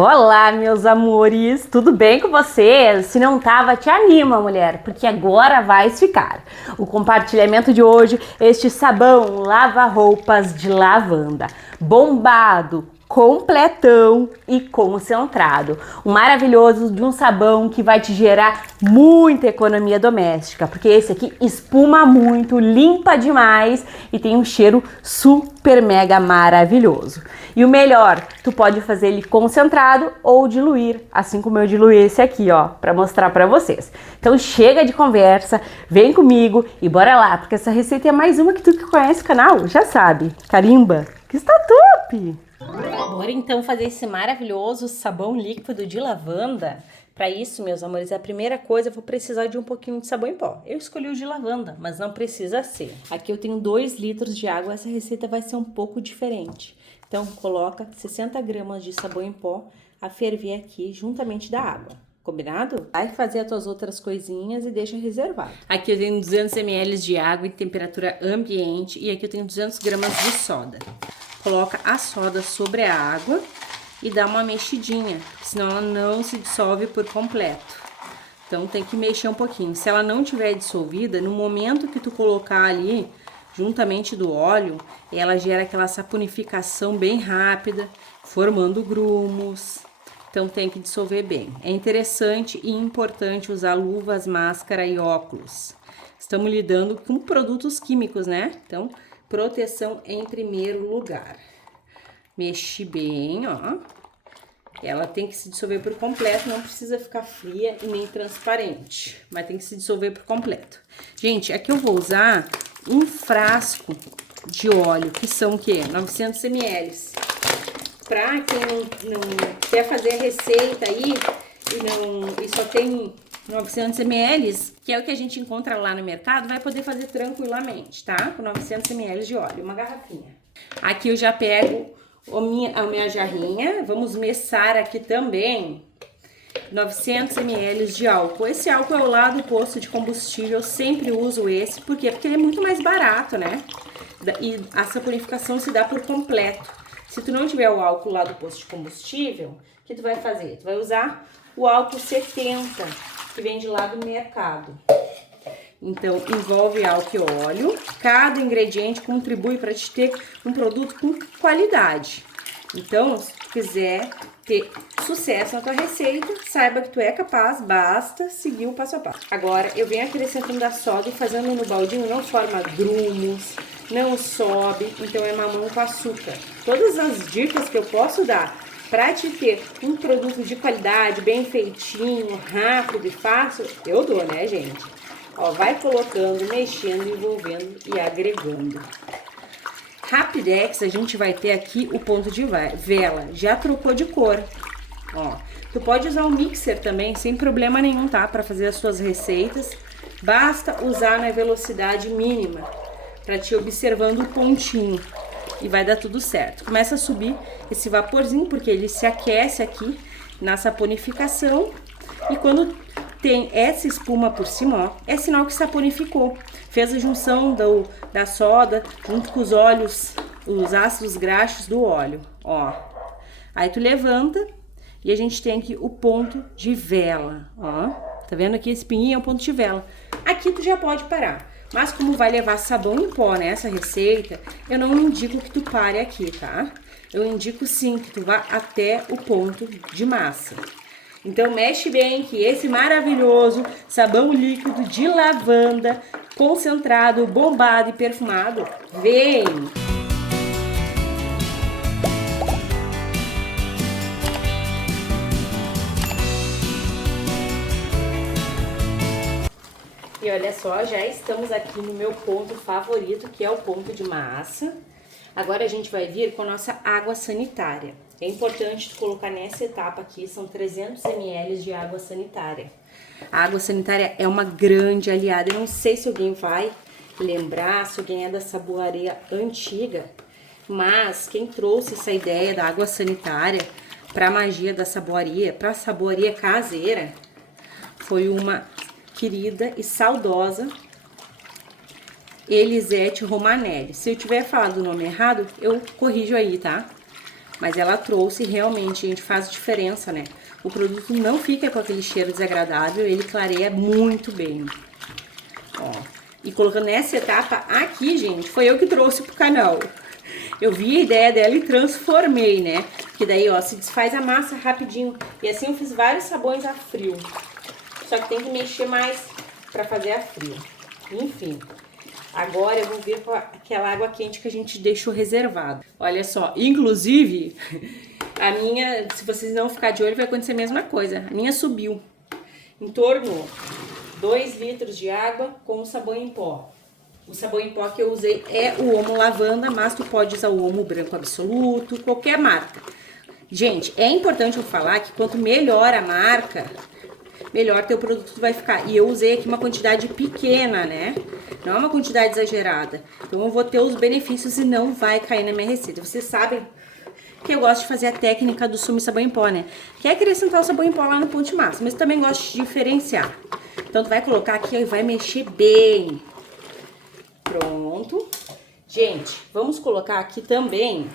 Olá, meus amores, tudo bem com vocês? Se não tava, te anima, mulher, porque agora vai ficar. O compartilhamento de hoje, este sabão lava-roupas de lavanda, bombado, completão e concentrado. Um maravilhoso de um sabão que vai te gerar muita economia doméstica, porque esse aqui espuma muito, limpa demais e tem um cheiro super mega maravilhoso. E o melhor, tu pode fazer ele concentrado ou diluir, assim como eu diluí esse aqui, ó, para mostrar para vocês. Então chega de conversa, vem comigo e bora lá, porque essa receita é mais uma que tu que conhece o canal já sabe. Carimba, que está top! Bora então fazer esse maravilhoso sabão líquido de lavanda. Para isso, meus amores, a primeira coisa eu vou precisar de um pouquinho de sabão em pó. Eu escolhi o de lavanda, mas não precisa ser. Aqui eu tenho 2 litros de água, essa receita vai ser um pouco diferente. Então, coloca 60 gramas de sabão em pó a ferver aqui juntamente da água. Combinado? Vai fazer as tuas outras coisinhas e deixa reservado. Aqui eu tenho 200 ml de água em temperatura ambiente e aqui eu tenho 200 gramas de soda. Coloca a soda sobre a água e dá uma mexidinha, senão ela não se dissolve por completo. Então tem que mexer um pouquinho. Se ela não tiver dissolvida, no momento que tu colocar ali, juntamente do óleo, ela gera aquela saponificação bem rápida, formando grumos. Então tem que dissolver bem. É interessante e importante usar luvas, máscara e óculos. Estamos lidando com produtos químicos, né? Então, proteção em primeiro lugar. Mexe bem, ó. Ela tem que se dissolver por completo, não precisa ficar fria e nem transparente, mas tem que se dissolver por completo. Gente, aqui eu vou usar um frasco de óleo, que são o quê? 900 ml. Pra quem não quer fazer a receita aí e só tem 900 ml, que é o que a gente encontra lá no mercado, vai poder fazer tranquilamente, tá? Com 900 ml de óleo, uma garrafinha. Aqui eu já pego a minha jarrinha, vamos messar aqui também 900 ml de álcool. Esse álcool é o lá do posto de combustível, eu sempre uso esse, por quê? Porque ele é muito mais barato, né? E a saponificação se dá por completo. Se tu não tiver o álcool lá do posto de combustível, o que tu vai fazer? Tu vai usar o álcool 70, que vem de lá do mercado. Então, envolve álcool e óleo. Cada ingrediente contribui para te ter um produto com qualidade. Então, se tu quiser ter sucesso na tua receita, saiba que tu é capaz, basta seguir o passo a passo. Agora, eu venho acrescentando a soda e fazendo no baldinho, não forma grumos, não sobe, então é mamão com açúcar. Todas as dicas que eu posso dar para te ter um produto de qualidade, bem feitinho, rápido e fácil, eu dou, né, gente? Ó, vai colocando, mexendo, envolvendo e agregando. Rapidex, a gente vai ter aqui o ponto de vela, já trocou de cor. Ó, tu pode usar um mixer também, sem problema nenhum, tá? Para fazer as suas receitas, basta usar na velocidade mínima, para te observando o pontinho e vai dar tudo certo. Começa a subir esse vaporzinho, porque ele se aquece aqui na saponificação e quando tem essa espuma por cima, ó, é sinal que saponificou. Fez a junção da soda junto com os óleos, os ácidos graxos do óleo, ó. Aí tu levanta e a gente tem aqui o ponto de vela, ó. Tá vendo aqui? Esse pininho é o ponto de vela. Aqui tu já pode parar. Mas como vai levar sabão em pó nessa receita, eu não indico que tu pare aqui, tá? Eu indico sim que tu vá até o ponto de massa. Então mexe bem que esse maravilhoso sabão líquido de lavanda, concentrado, bombado e perfumado, vem! E olha só, já estamos aqui no meu ponto favorito, que é o ponto de massa. Agora a gente vai vir com a nossa água sanitária. É importante tu colocar nessa etapa aqui, são 300 ml de água sanitária. A água sanitária é uma grande aliada. Eu não sei se alguém vai lembrar, se alguém é da saboaria antiga, mas quem trouxe essa ideia da água sanitária para a magia da saboaria, para a saboaria caseira, foi uma querida e saudosa Elisete Romanelli. Se eu tiver falado o nome errado, eu corrijo aí, tá? Mas ela trouxe realmente, gente, faz diferença, né? O produto não fica com aquele cheiro desagradável, ele clareia muito bem. Ó, e colocando nessa etapa aqui, gente, foi eu que trouxe pro canal. Eu vi a ideia dela e transformei, né? Que daí, ó, se desfaz a massa rapidinho. E assim eu fiz vários sabões a frio. Só que tem que mexer mais pra fazer a frio. Enfim. Agora eu vou ver com aquela água quente que a gente deixou reservado. Olha só, inclusive, a minha, se vocês não ficar de olho, vai acontecer a mesma coisa. A minha subiu em torno 2 litros de água com sabão em pó. O sabão em pó que eu usei é o Omo Lavanda, mas tu pode usar o Omo Branco Absoluto, qualquer marca. Gente, é importante eu falar que quanto melhor a marca, melhor teu produto vai ficar. E eu usei aqui uma quantidade pequena, né? Não é uma quantidade exagerada. Então eu vou ter os benefícios e não vai cair na minha receita. Vocês sabem que eu gosto de fazer a técnica do sumo e sabão em pó, né? Que é acrescentar o sabão em pó lá no ponto de massa, mas também gosto de diferenciar. Então tu vai colocar aqui ó, e vai mexer bem. Pronto. Gente, vamos colocar aqui também.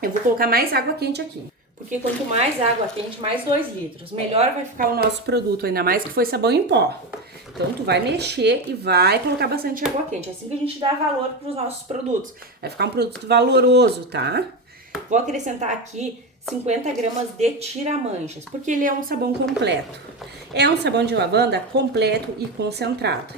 Eu vou colocar mais água quente aqui. Porque quanto mais água quente, mais 2 litros. Melhor vai ficar o nosso produto, ainda mais que foi sabão em pó. Então, tu vai mexer e vai colocar bastante água quente. É assim que a gente dá valor para os nossos produtos. Vai ficar um produto valoroso, tá? Vou acrescentar aqui 50 gramas de tira-manchas, porque ele é um sabão completo. É um sabão de lavanda completo e concentrado.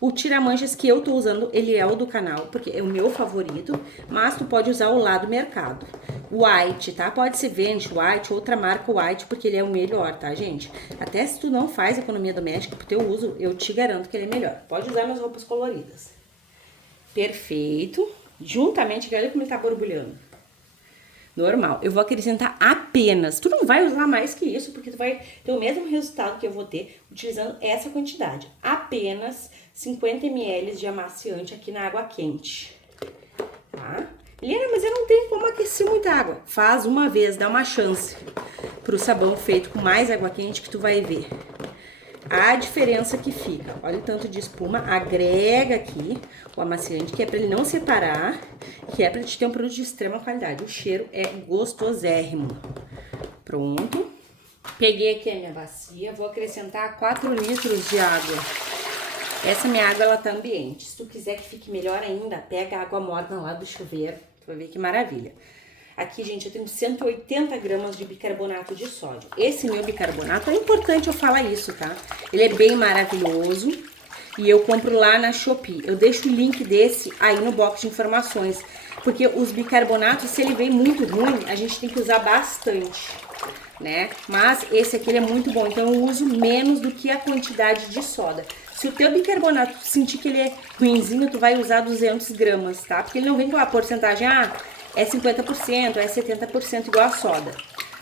O tira-manchas que eu tô usando, ele é o do canal, porque é o meu favorito, mas tu pode usar o lá do mercado. White, tá? Pode ser Vanish White, outra marca White, porque ele é o melhor, tá, gente? Até se tu não faz economia doméstica pro teu uso, eu te garanto que ele é melhor. Pode usar minhas roupas coloridas. Perfeito. Juntamente, olha como ele tá borbulhando. Normal. Eu vou acrescentar apenas. Tu não vai usar mais que isso, porque tu vai ter o mesmo resultado que eu vou ter utilizando essa quantidade. Apenas 50 ml de amaciante aqui na água quente. Tá? Helena, mas eu não tenho como aquecer muita água. Faz uma vez, dá uma chance pro sabão feito com mais água quente que tu vai ver a diferença que fica. Olha o tanto de espuma, agrega aqui o amaciante, que é para ele não separar, que é para te ter um produto de extrema qualidade. O cheiro é gostosérrimo. Pronto. Peguei aqui a minha bacia, vou acrescentar 4 litros de água. Essa minha água, ela tá ambiente. Se tu quiser que fique melhor ainda, pega a água morna lá do chuveiro, tu vai ver que maravilha. Aqui, gente, eu tenho 180 gramas de bicarbonato de sódio. Esse meu bicarbonato, é importante eu falar isso, tá? Ele é bem maravilhoso e eu compro lá na Shopee. Eu deixo o link desse aí no box de informações, porque os bicarbonatos, se ele vem muito ruim, a gente tem que usar bastante, né? Mas esse aqui ele é muito bom, então eu uso menos do que a quantidade de soda. Se o teu bicarbonato sentir que ele é ruinzinho, tu vai usar 200 gramas, tá? Porque ele não vem com a porcentagem, é 50%, é 70% igual a soda.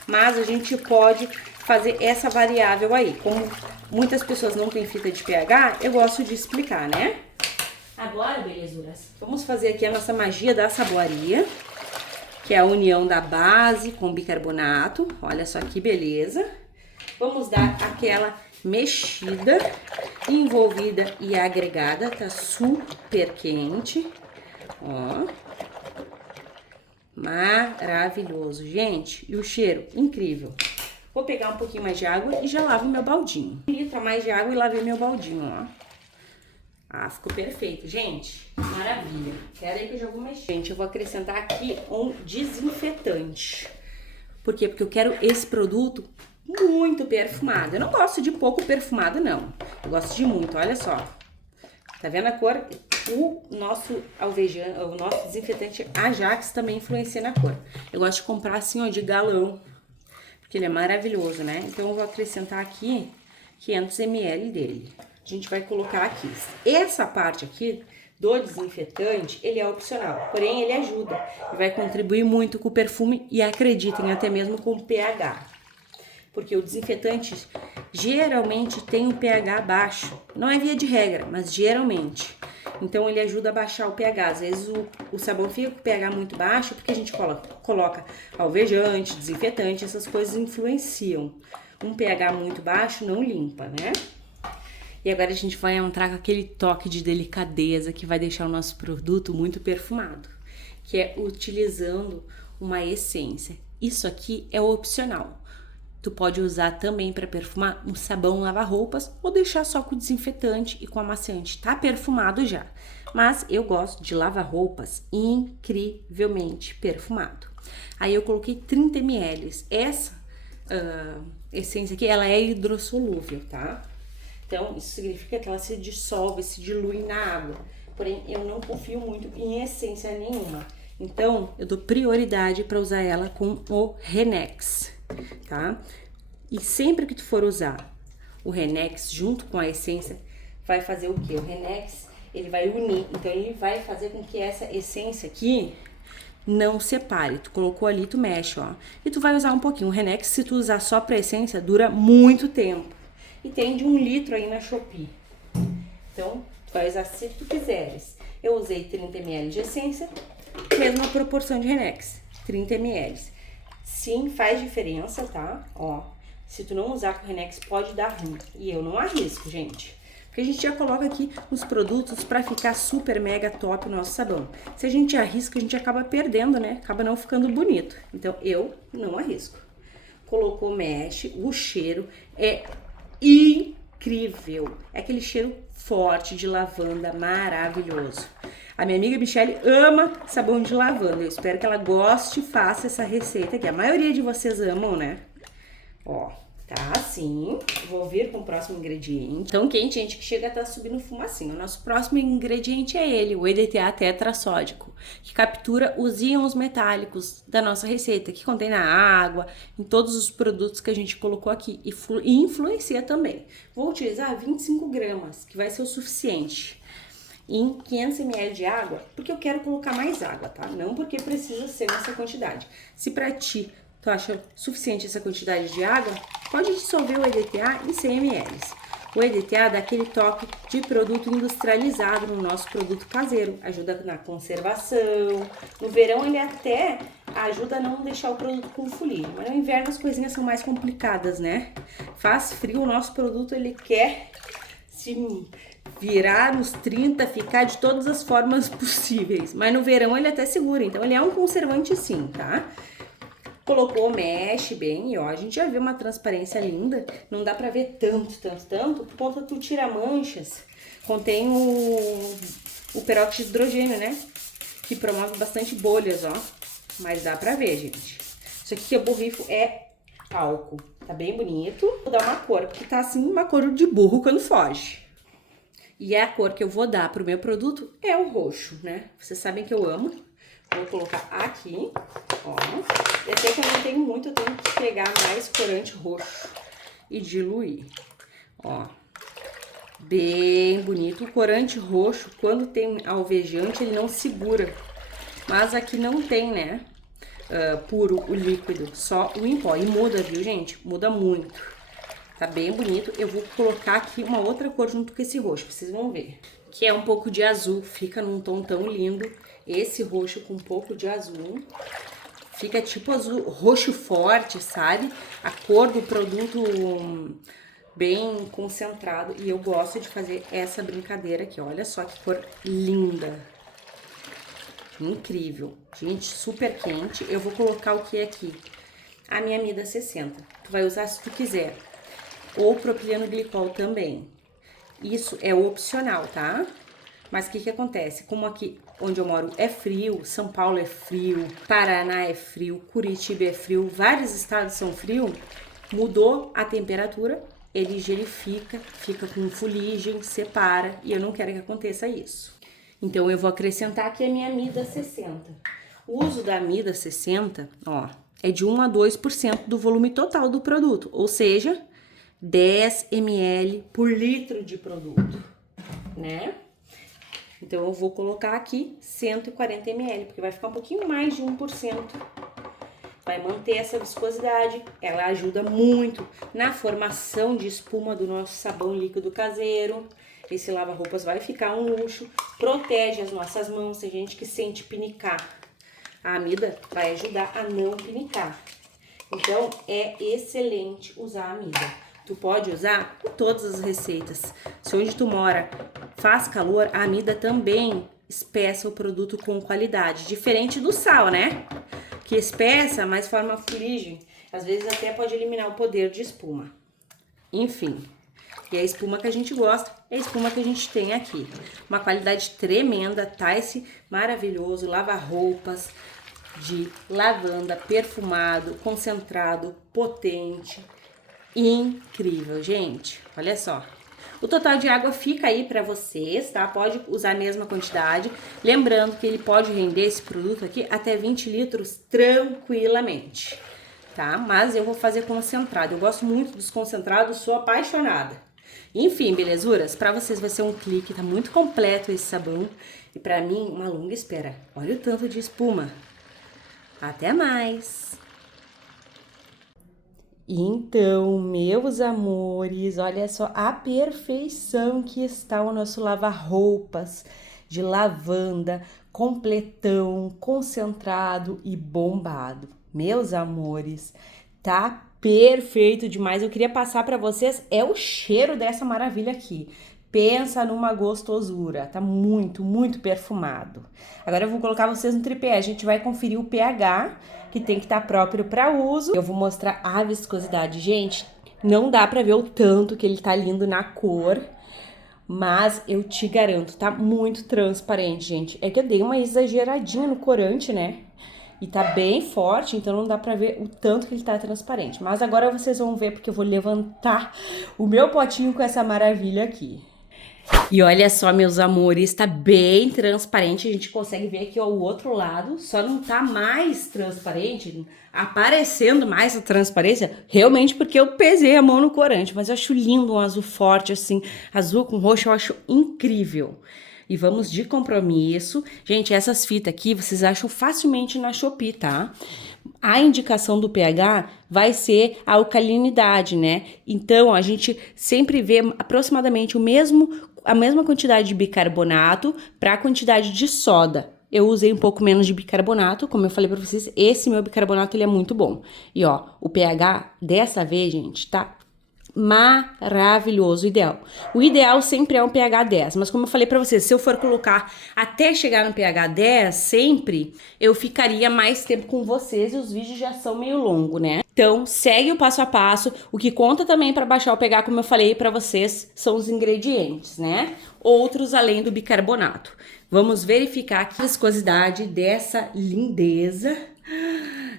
Mas a gente pode fazer essa variável aí. Como muitas pessoas não têm fita de pH, eu gosto de explicar, né? Agora, belezuras, vamos fazer aqui a nossa magia da saboaria, que é a união da base com bicarbonato. Olha só que beleza. Vamos dar aquela mexida, envolvida e agregada. Tá super quente, ó. Maravilhoso, gente. E o cheiro, incrível. Vou pegar um pouquinho mais de água e já lavo meu baldinho. 1 litro a mais de água e lavei meu baldinho, ó. Ah, ficou perfeito, gente. Maravilha. Quero aí que eu já vou mexer. Gente, eu vou acrescentar aqui um desinfetante. Por quê? Porque eu quero esse produto muito perfumado. Eu não gosto de pouco perfumado, não. Eu gosto de muito, olha só. Tá vendo a cor? O nosso alvejante, o nosso desinfetante Ajax também influencia na cor. Eu gosto de comprar assim, ó, de galão, porque ele é maravilhoso, né? Então eu vou acrescentar aqui 500 ml dele. A gente vai colocar aqui. Essa parte aqui do desinfetante, ele é opcional, porém ele ajuda e vai contribuir muito com o perfume e acreditem, até mesmo com o pH. Porque o desinfetante geralmente tem um pH baixo. Não é via de regra, mas geralmente. Então ele ajuda a baixar o pH. Às vezes o sabão fica com o pH muito baixo porque a gente coloca alvejante, desinfetante, essas coisas influenciam. Um pH muito baixo não limpa, né? E agora a gente vai entrar com aquele toque de delicadeza que vai deixar o nosso produto muito perfumado, que é utilizando uma essência. Isso aqui é opcional. Tu pode usar também para perfumar um sabão lava-roupas ou deixar só com o desinfetante e com amaciante. Tá perfumado já. Mas eu gosto de lava-roupas incrivelmente perfumado. Aí eu coloquei 30 ml. Essa essência aqui, ela é hidrossolúvel, tá? Então, isso significa que ela se dissolve, se dilui na água. Porém, eu não confio muito em essência nenhuma. Então, eu dou prioridade para usar ela com o Renex, tá? E sempre que tu for usar o Renex junto com a essência, vai fazer o quê? O Renex, ele vai unir. Então, ele vai fazer com que essa essência aqui não separe. Tu colocou ali, tu mexe, ó. E tu vai usar um pouquinho. O Renex, se tu usar só pra essência, dura muito tempo. E tem de 1 litro aí na Shopee. Então, tu vai usar se tu quiseres. Eu usei 30 ml de essência, mesma proporção de Renex, 30 ml. Sim, faz diferença, tá? Ó, se tu não usar com Renex, pode dar ruim. E eu não arrisco, gente. Porque a gente já coloca aqui os produtos pra ficar super mega top o nosso sabão. Se a gente arrisca, a gente acaba perdendo, né? Acaba não ficando bonito. Então, eu não arrisco. Colocou, mexe, o cheiro é incrível. É aquele cheiro forte de lavanda, maravilhoso. A minha amiga Michelle ama sabão de lavanda. Eu espero que ela goste e faça essa receita aqui. A maioria de vocês amam, né? Ó, tá assim. Vou vir com o próximo ingrediente. Tão quente, gente, que chega a tá subindo fumacinho. O nosso próximo ingrediente é ele, o EDTA tetrassódico, que captura os íons metálicos da nossa receita, que contém na água, em todos os produtos que a gente colocou aqui e influencia também. Vou utilizar 25 gramas, que vai ser o suficiente, em 500 ml de água, porque eu quero colocar mais água, tá? Não porque precisa ser nessa quantidade. Se pra ti tu acha suficiente essa quantidade de água, pode dissolver o EDTA em 100 ml. O EDTA dá aquele toque de produto industrializado no nosso produto caseiro, ajuda na conservação. No verão ele até ajuda a não deixar o produto com fuligem, mas no inverno as coisinhas são mais complicadas, né? Faz frio, o nosso produto ele quer se virar nos 30, ficar de todas as formas possíveis, mas no verão ele até segura, então ele é um conservante sim, tá? Colocou, mexe bem e ó, a gente já viu uma transparência linda, não dá pra ver tanto, por conta que tu tira manchas. Contém o peróxido de hidrogênio, né? Que promove bastante bolhas, ó. Mas dá pra ver, gente. Isso aqui que eu borrifo é álcool. Tá bem bonito. Vou dar uma cor, porque tá assim, uma cor de burro quando foge. E a cor que eu vou dar pro meu produto é o roxo, né? Vocês sabem que eu amo. Vou colocar aqui, ó. E até que eu não tenho muito, eu tenho que pegar mais corante roxo e diluir. Ó, bem bonito. O corante roxo, quando tem alvejante, ele não segura. Mas aqui não tem, né? Puro o líquido, só o em pó. E muda, viu, gente? Muda muito. Tá bem bonito. Eu vou colocar aqui uma outra cor junto com esse roxo, vocês vão ver. Que é um pouco de azul, fica num tom tão lindo. Esse roxo com um pouco de azul. Fica tipo azul, roxo forte, sabe? A cor do produto bem concentrado. E eu gosto de fazer essa brincadeira aqui, olha só que cor linda. Incrível. Gente, super quente. Eu vou colocar o que aqui? A minha amida 60. Tu vai usar se tu quiser. Ou propileno glicol também. Isso é opcional, tá? Mas o que acontece? Como aqui onde eu moro é frio, São Paulo é frio, Paraná é frio, Curitiba é frio, vários estados são frio, mudou a temperatura, ele gelifica, fica com fuligem, separa, e eu não quero que aconteça isso. Então, eu vou acrescentar aqui a minha amida 60. O uso da amida 60, ó, é de 1 a 2% do volume total do produto, ou seja, 10 ml por litro de produto, né? Então, eu vou colocar aqui 140 ml, porque vai ficar um pouquinho mais de 1%. Vai manter essa viscosidade, ela ajuda muito na formação de espuma do nosso sabão líquido caseiro. Esse lava-roupas vai ficar um luxo, protege as nossas mãos, tem gente que sente pinicar. A amida vai ajudar a não pinicar. Então, é excelente usar a amida. Tu pode usar em todas as receitas. Se onde tu mora faz calor, a amida também espessa o produto com qualidade. Diferente do sal, né? que espessa, mas forma fuligem. Às vezes até pode eliminar o poder de espuma. Enfim, e a espuma que a gente gosta é a espuma que a gente tem aqui. Uma qualidade tremenda, Tyssi maravilhoso, lava-roupas de lavanda, perfumado, concentrado, potente. Incrível, gente. Olha só. O total de água fica aí para vocês, tá? Pode usar a mesma quantidade. Lembrando que ele pode render esse produto aqui até 20 litros tranquilamente, tá? Mas eu vou fazer concentrado. Eu gosto muito dos concentrados, sou apaixonada. Enfim, belezuras, para vocês vai ser um clique, tá muito completo esse sabão. E para mim, uma longa espera. Olha o tanto de espuma. Até mais! Então, meus amores, olha só a perfeição que está o nosso lava-roupas de lavanda, completão, concentrado e bombado. Meus amores, tá perfeito demais. Eu queria passar para vocês o cheiro dessa maravilha aqui. Pensa numa gostosura, tá muito, muito perfumado. Agora eu vou colocar vocês no tripé, a gente vai conferir o pH, que tem que estar próprio para uso. Eu vou mostrar a viscosidade. Gente, não dá para ver o tanto que ele tá lindo na cor, mas eu te garanto, tá muito transparente, gente. É que eu dei uma exageradinha no corante, né? E tá bem forte, então não dá pra ver o tanto que ele tá transparente. Mas agora vocês vão ver, porque eu vou levantar o meu potinho com essa maravilha aqui. E olha só, meus amores, tá bem transparente, a gente consegue ver aqui, ó, o outro lado, só não tá mais transparente, aparecendo mais a transparência, realmente porque eu pesei a mão no corante, mas eu acho lindo um azul forte assim, azul com roxo, eu acho incrível. E vamos de compromisso. Gente, essas fitas aqui vocês acham facilmente na Shopee, tá? A indicação do pH vai ser a alcalinidade, né? Então, a gente sempre vê aproximadamente a mesma quantidade de bicarbonato para a quantidade de soda. Eu usei um pouco menos de bicarbonato, como eu falei para vocês, esse meu bicarbonato ele é muito bom. E ó, o pH dessa vez, gente, tá maravilhoso, ideal. O ideal sempre é um pH 10, mas como eu falei pra vocês, se eu for colocar até chegar no pH 10, sempre, eu ficaria mais tempo com vocês e os vídeos já são meio longos, né? Então, segue o passo a passo. O que conta também para baixar o pH, como eu falei pra vocês, são os ingredientes, né? Outros além do bicarbonato. Vamos verificar aqui a viscosidade dessa lindeza.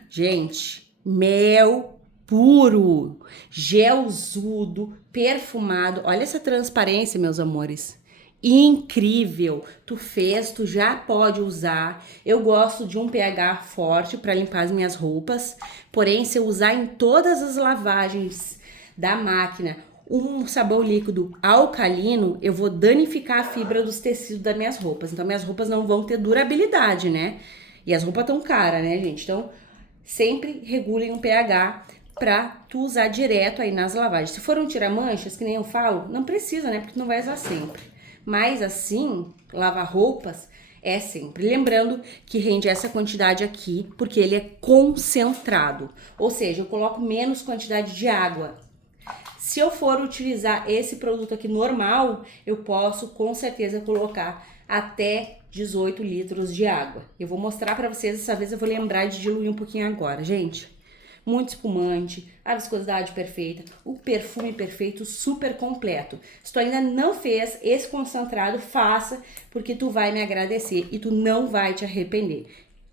Gente, mel puro, gelzudo, perfumado. Olha essa transparência, meus amores. Incrível. Tu fez, tu já pode usar. Eu gosto de um pH forte para limpar as minhas roupas. Porém, se eu usar em todas as lavagens da máquina um sabão líquido alcalino, eu vou danificar a fibra dos tecidos das minhas roupas. Então, minhas roupas não vão ter durabilidade, né? E as roupas tão caras, né, gente? Então, sempre regulem um pH pra tu usar direto aí nas lavagens. Se for um tira-manchas, que nem eu falo, não precisa, né? Porque tu não vai usar sempre. Mas assim, lavar roupas é sempre. Lembrando que rende essa quantidade aqui, porque ele é concentrado. Ou seja, eu coloco menos quantidade de água. Se eu for utilizar esse produto aqui normal, eu posso com certeza colocar até 18 litros de água. Eu vou mostrar pra vocês, dessa vez eu vou lembrar de diluir um pouquinho agora, gente. Muito espumante, a viscosidade perfeita, o perfume perfeito, super completo. Se tu ainda não fez esse concentrado, faça, porque tu vai me agradecer e tu não vai te arrepender.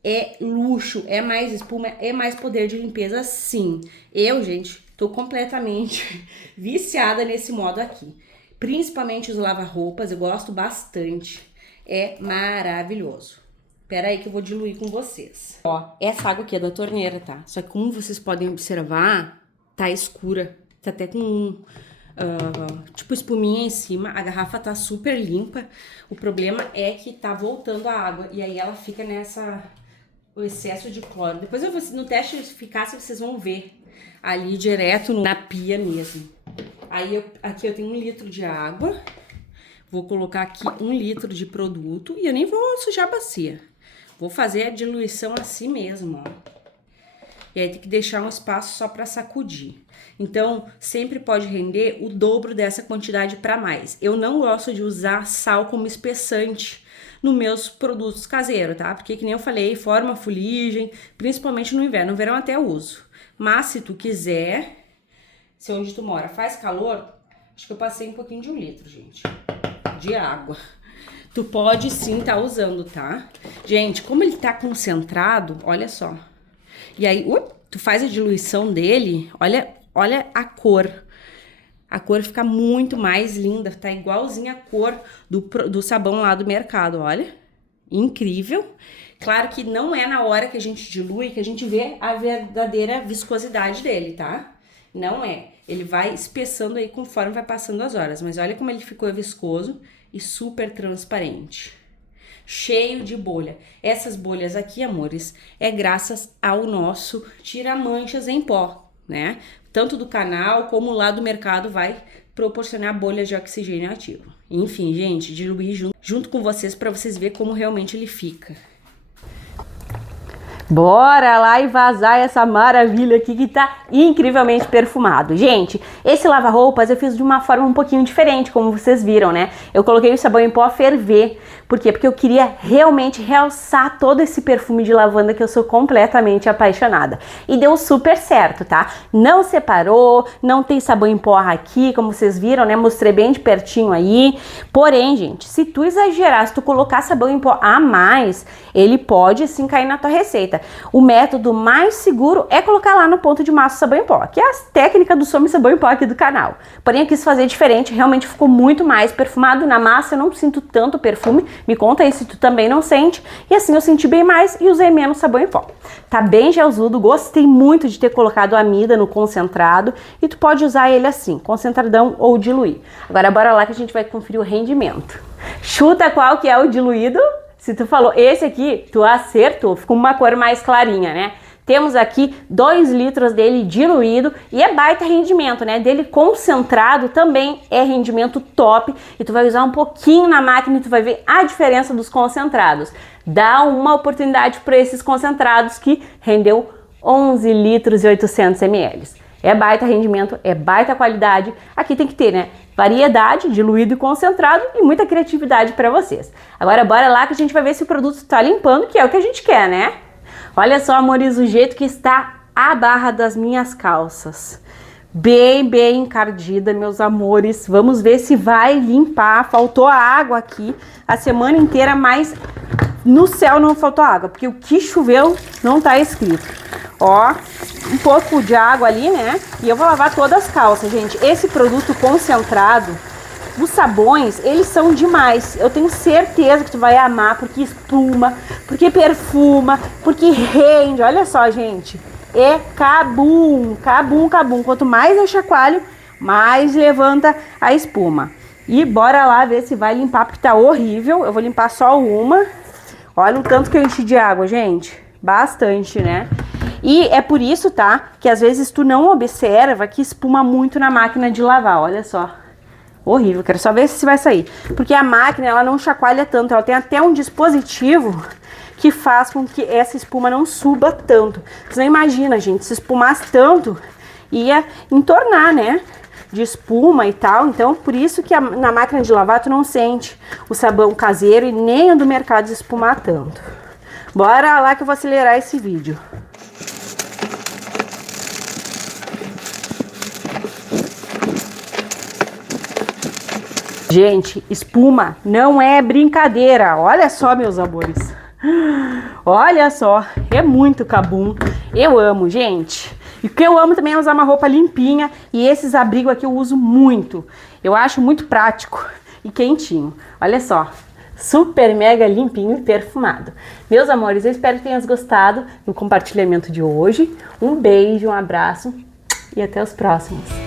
É luxo, é mais espuma, é mais poder de limpeza, sim. Eu, gente, tô completamente viciada nesse modo aqui. Principalmente os lava-roupas, eu gosto bastante. É maravilhoso. Espera aí que eu vou diluir com vocês. Ó, essa água aqui é da torneira, tá? Só que como vocês podem observar, tá escura. Tá até com, tipo, espuminha em cima. A garrafa tá super limpa. O problema é que tá voltando a água. E aí ela fica o excesso de cloro. Depois eu vou, no teste de eficácia, vocês vão ver. Ali direto na pia mesmo. Aí aqui eu tenho 1 litro de água. Vou colocar aqui 1 litro de produto. E eu nem vou sujar a bacia. Vou fazer a diluição assim mesmo, ó. E aí tem que deixar um espaço só para sacudir. Então, sempre pode render o dobro dessa quantidade para mais. Eu não gosto de usar sal como espessante nos meus produtos caseiros, tá? Porque, que nem eu falei, forma fuligem, principalmente no inverno. No verão até uso. Mas, se tu quiser, se onde tu mora faz calor, acho que eu passei um pouquinho de 1 litro, gente, de água. Tu pode sim tá usando, tá? Gente, como ele tá concentrado, olha só. E aí, tu faz a diluição dele, olha a cor. A cor fica muito mais linda, tá igualzinha a cor do sabão lá do mercado, olha. Incrível. Claro que não é na hora que a gente dilui que a gente vê a verdadeira viscosidade dele, tá? Não é. Ele vai espessando aí conforme vai passando as horas. Mas olha como ele ficou viscoso e super transparente. Cheio de bolha. Essas bolhas aqui, amores, é graças ao nosso tira-manchas em pó, né? Tanto do canal como lá do mercado vai proporcionar bolhas de oxigênio ativo. Enfim, gente, diluir junto com vocês para vocês verem como realmente ele fica. Bora lá e vazar essa maravilha aqui que tá incrivelmente perfumado. Gente, esse lava-roupas eu fiz de uma forma um pouquinho diferente, como vocês viram, né? Eu coloquei o sabão em pó a ferver. Por quê? Porque eu queria realmente realçar todo esse perfume de lavanda que eu sou completamente apaixonada. E deu super certo, tá? Não separou, não tem sabão em pó aqui, como vocês viram, né? Mostrei bem de pertinho aí. Porém, gente, se tu exagerar, se tu colocar sabão em pó a mais, ele pode sim cair na tua receita. O método mais seguro é colocar lá no ponto de massa sabão em pó, que é a técnica do Some Sabão em Pó aqui do canal. Porém, eu quis fazer diferente, realmente ficou muito mais perfumado. Na massa eu não sinto tanto perfume, me conta aí se tu também não sente. E assim eu senti bem mais e usei menos sabão em pó. Tá bem gelzudo, gostei muito de ter colocado a amida no concentrado e tu pode usar ele assim, concentradão ou diluir. Agora bora lá que a gente vai conferir o rendimento. Chuta qual que é o diluído? Se tu falou esse aqui, tu acertou, ficou uma cor mais clarinha, né? Temos aqui 2 litros dele diluído e é baita rendimento, né? Dele concentrado também é rendimento top e tu vai usar um pouquinho na máquina e tu vai ver a diferença dos concentrados. Dá uma oportunidade para esses concentrados que rendeu 11 litros e 800 ml. É baita rendimento, é baita qualidade. Aqui tem que ter, né? Variedade, diluído e concentrado e muita criatividade para vocês. Agora bora lá que a gente vai ver se o produto está limpando, que é o que a gente quer, né? Olha só, amores, o jeito que está a barra das minhas calças. Bem encardida, meus amores. Vamos ver se vai limpar. Faltou água aqui a semana inteira, mas no céu não faltou água, porque o que choveu não tá escrito. Ó, um pouco de água ali, né? E eu vou lavar todas as calças, gente. Esse produto concentrado, os sabões, eles são demais. Eu tenho certeza que tu vai amar, porque espuma, porque perfuma, porque rende. Olha só, gente. É cabum. Quanto mais eu chacoalho, mais levanta a espuma. E bora lá ver se vai limpar, porque tá horrível. Eu vou limpar só uma. Olha o tanto que eu enchi de água, gente. Bastante, né? E é por isso, tá, que às vezes tu não observa que espuma muito na máquina de lavar, olha só. Horrível, quero só ver se vai sair. Porque a máquina, ela não chacoalha tanto, ela tem até um dispositivo que faz com que essa espuma não suba tanto. Você não imagina, gente, se espumasse tanto, ia entornar, né, de espuma e tal. Então, por isso que na máquina de lavar tu não sente o sabão caseiro e nem o do mercado espumar tanto. Bora lá que eu vou acelerar esse vídeo. Gente, espuma não é brincadeira. Olha só, meus amores. Olha só, é muito cabum. Eu amo, gente. E o que eu amo também é usar uma roupa limpinha. E esses abrigos aqui eu uso muito. Eu acho muito prático e quentinho. Olha só, super mega limpinho e perfumado. Meus amores, eu espero que tenham gostado do compartilhamento de hoje. Um beijo, um abraço e até os próximos.